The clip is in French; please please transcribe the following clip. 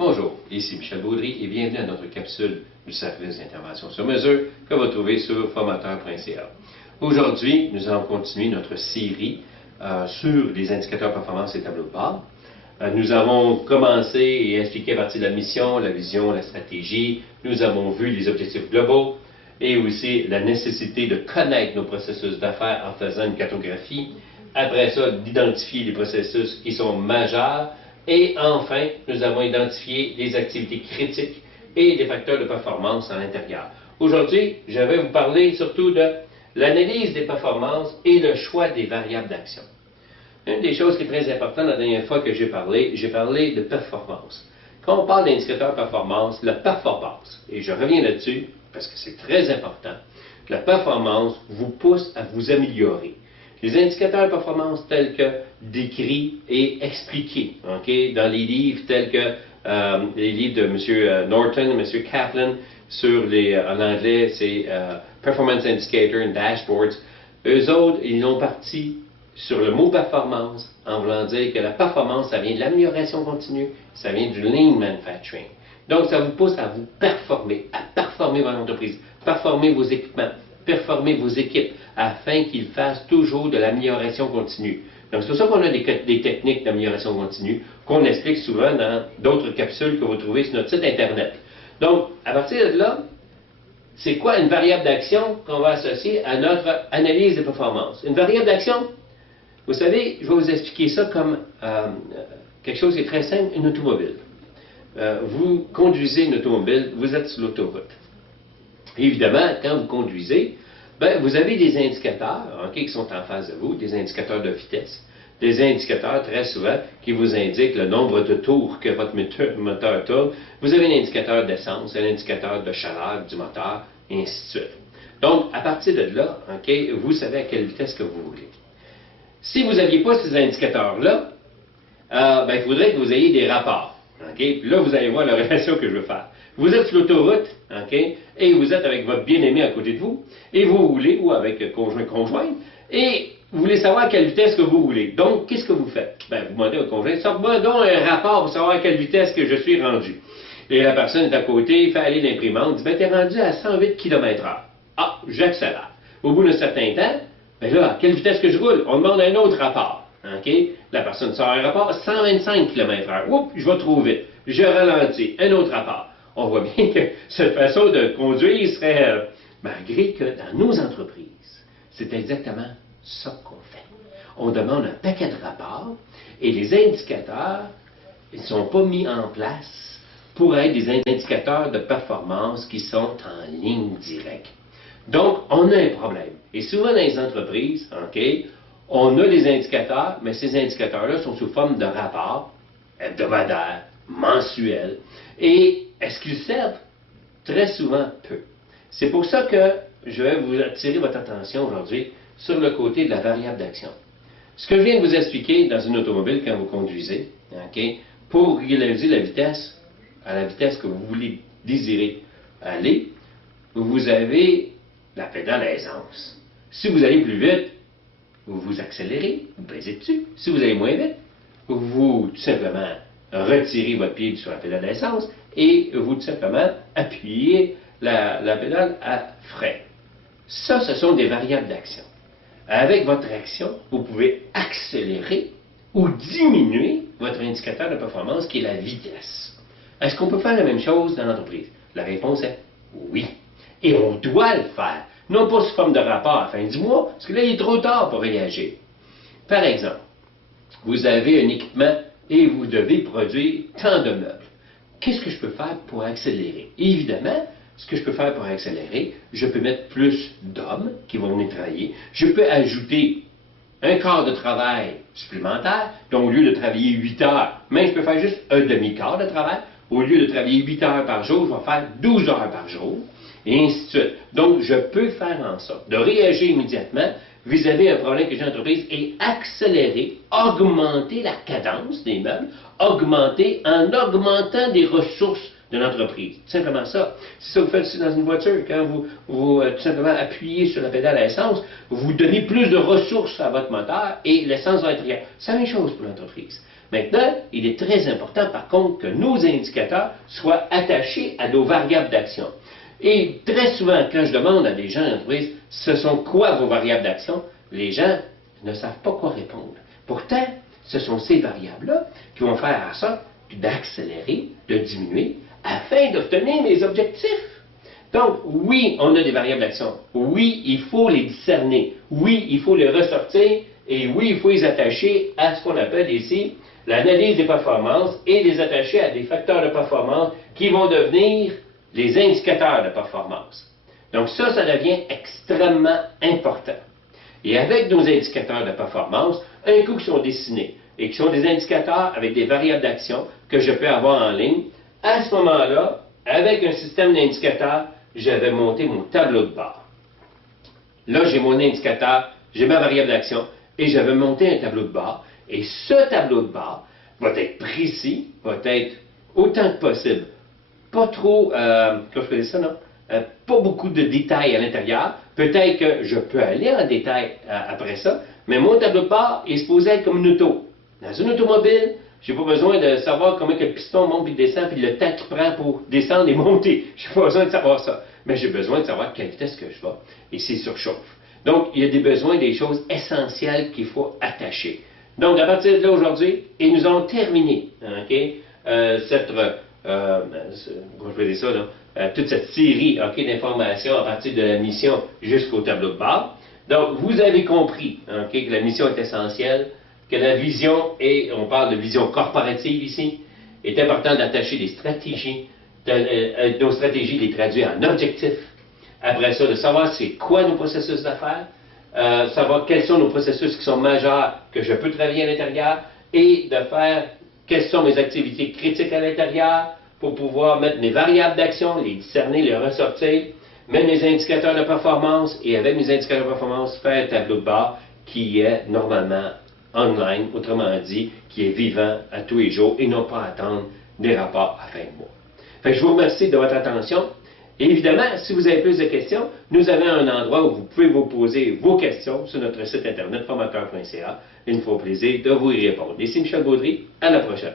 Bonjour, ici Michel Baudry et bienvenue à notre capsule du service d'intervention sur mesure que vous trouvez sur formateur.ca. Aujourd'hui, nous allons continuer notre série sur les indicateurs de performance et tableaux de bord. Nous avons commencé et expliqué à partir de la mission, la vision, la stratégie. Nous avons vu les objectifs globaux et aussi la nécessité de connaître nos processus d'affaires en faisant une cartographie. Après ça, d'identifier les processus qui sont majeurs. Et enfin, nous avons identifié les activités critiques et les facteurs de performance à l'intérieur. Aujourd'hui, je vais vous parler surtout de l'analyse des performances et le choix des variables d'action. Une des choses qui est très importante la dernière fois que j'ai parlé de performance. Quand on parle d'indicateur de performance, la performance, et je reviens là-dessus parce que c'est très important, la performance vous pousse à vous améliorer. Les indicateurs de performance tels que décrits et expliqués dans les livres tels que les livres de M. Norton, M. Kaplan, en anglais c'est Performance Indicator and Dashboards, eux autres, ils ont parti sur le mot performance en voulant dire que la performance, ça vient de l'amélioration continue, ça vient du lean manufacturing. Donc, ça vous pousse à vous performer, à performer votre entreprise, performer vos équipements, performer vos équipes, afin qu'ils fassent toujours de l'amélioration continue. Donc, c'est pour ça qu'on a des techniques d'amélioration continue qu'on explique souvent dans d'autres capsules que vous trouvez sur notre site Internet. Donc, à partir de là, c'est quoi une variable d'action qu'on va associer à notre analyse des performances? Une variable d'action, vous savez, je vais vous expliquer ça comme quelque chose qui est très simple, une automobile. Vous conduisez une automobile, vous êtes sur l'autoroute. Évidemment, quand vous conduisez, vous avez des indicateurs qui sont en face de vous, des indicateurs de vitesse, des indicateurs très souvent qui vous indiquent le nombre de tours que votre moteur tourne. Vous avez un indicateur d'essence, un indicateur de chaleur du moteur, et ainsi de suite. Donc, à partir de là, vous savez à quelle vitesse que vous voulez. Si vous n'aviez pas ces indicateurs-là, il faudrait que vous ayez des rapports. Puis là, vous allez voir la relation que je veux faire. Vous êtes sur l'autoroute, et vous êtes avec votre bien-aimé à côté de vous, et vous roulez, ou avec conjoint, et vous voulez savoir à quelle vitesse que vous roulez. Donc, qu'est-ce que vous faites? Vous demandez au conjoint, sors-moi donc un rapport pour savoir à quelle vitesse que je suis rendu. Et la personne est à côté, fait aller l'imprimante, dit, t'es rendu à 108 km/h. Ah, j'accélère. Au bout d'un certain temps, là, à quelle vitesse que je roule? On demande un autre rapport. La personne sort un rapport à 125 km/h. Oups, je vais trop vite. Je ralentis. Un autre rapport. On voit bien que cette façon de conduire serait, malgré que dans nos entreprises, c'est exactement ça qu'on fait. On demande un paquet de rapports et les indicateurs ne sont pas mis en place pour être des indicateurs de performance qui sont en ligne directe. Donc, on a un problème. Et souvent dans les entreprises, on a des indicateurs, mais ces indicateurs-là sont sous forme de rapports hebdomadaires, mensuels. Et est-ce qu'ils servent? Très souvent, peu. C'est pour ça que je vais vous attirer votre attention aujourd'hui sur le côté de la variable d'action. Ce que je viens de vous expliquer dans une automobile quand vous conduisez, pour réaliser la vitesse, à la vitesse que vous voulez désirer aller, vous avez la pédale à essence. Si vous allez plus vite, vous accélérez, vous pèsez dessus. Si vous allez moins vite, vous tout simplement retirez votre pied sur la pédale d'essence et vous tout simplement appuyez la pédale à frein. Ça, ce sont des variables d'action. Avec votre action, vous pouvez accélérer ou diminuer votre indicateur de performance qui est la vitesse. Est-ce qu'on peut faire la même chose dans l'entreprise? La réponse est oui. Et on doit le faire. Non pas sous forme de rapport à la fin du mois, parce que là, il est trop tard pour réagir. Par exemple, vous avez un équipement et vous devez produire tant de meubles. Qu'est-ce que je peux faire pour accélérer? Évidemment, ce que je peux faire pour accélérer, je peux mettre plus d'hommes qui vont venir travailler. Je peux ajouter un quart de travail supplémentaire. Donc, au lieu de travailler 8 heures, mais je peux faire juste un demi-quart de travail. Au lieu de travailler 8 heures par jour, je vais faire 12 heures par jour. Et ainsi de suite. Donc, je peux faire en sorte de réagir immédiatement vis-à-vis d'un problème que j'ai en entreprise et accélérer, augmenter la cadence des meubles, augmenter en augmentant des ressources de l'entreprise. Tout simplement ça. C'est ça que vous faites aussi dans une voiture. Quand vous tout simplement appuyez sur la pédale à essence, vous donnez plus de ressources à votre moteur et l'essence va être réelle. C'est la même chose pour l'entreprise. Maintenant, il est très important, par contre, que nos indicateurs soient attachés à nos variables d'action. Et très souvent, quand je demande à des gens en entreprise, ce sont quoi vos variables d'action, les gens ne savent pas quoi répondre. Pourtant, ce sont ces variables-là qui vont faire en sorte d'accélérer, de diminuer, afin d'obtenir mes objectifs. Donc, oui, on a des variables d'action. Oui, il faut les discerner. Oui, il faut les ressortir. Et oui, il faut les attacher à ce qu'on appelle ici l'analyse des performances et les attacher à des facteurs de performance qui vont devenir les indicateurs de performance. Donc ça devient extrêmement important. Et avec nos indicateurs de performance, un coup qui sont dessinés et qui sont des indicateurs avec des variables d'action que je peux avoir en ligne, à ce moment-là, avec un système d'indicateurs, je vais monter mon tableau de bord. Là, j'ai mon indicateur, j'ai ma variable d'action et je vais monter un tableau de bord. Et ce tableau de bord va être précis, va être autant que possible. Pas trop, comment je faisais ça, non? Pas beaucoup de détails à l'intérieur. Peut-être que je peux aller en détail après ça, mais mon tableau de bord est supposé être comme une auto. Dans une automobile, je n'ai pas besoin de savoir comment que le piston monte et descend, puis le temps qu'il prend pour descendre et monter. Je n'ai pas besoin de savoir ça. Mais j'ai besoin de savoir à quelle vitesse que je vais et s'il surchauffe. Donc, il y a des besoins, des choses essentielles qu'il faut attacher. Donc, à partir de là, aujourd'hui, et nous avons terminé toute cette série d'informations à partir de la mission jusqu'au tableau de bord. Donc, vous avez compris que la mission est essentielle, que la vision, et on parle de vision corporative ici, est important d'attacher des stratégies, nos stratégies, les traduire en objectifs. Après ça, de savoir c'est quoi nos processus d'affaires, savoir quels sont nos processus qui sont majeurs que je peux travailler à l'intérieur, et de faire quelles sont mes activités critiques à l'intérieur pour pouvoir mettre mes variables d'action, les discerner, les ressortir, mettre mes indicateurs de performance, et avec mes indicateurs de performance, faire un tableau de bord qui est normalement online, autrement dit, qui est vivant à tous les jours et non pas attendre des rapports à fin de mois. Fait que je vous remercie de votre attention. Et évidemment, si vous avez plus de questions, nous avons un endroit où vous pouvez vous poser vos questions sur notre site internet formateur.ca. Il nous fait plaisir de vous y répondre. Ici Michel Baudry, à la prochaine.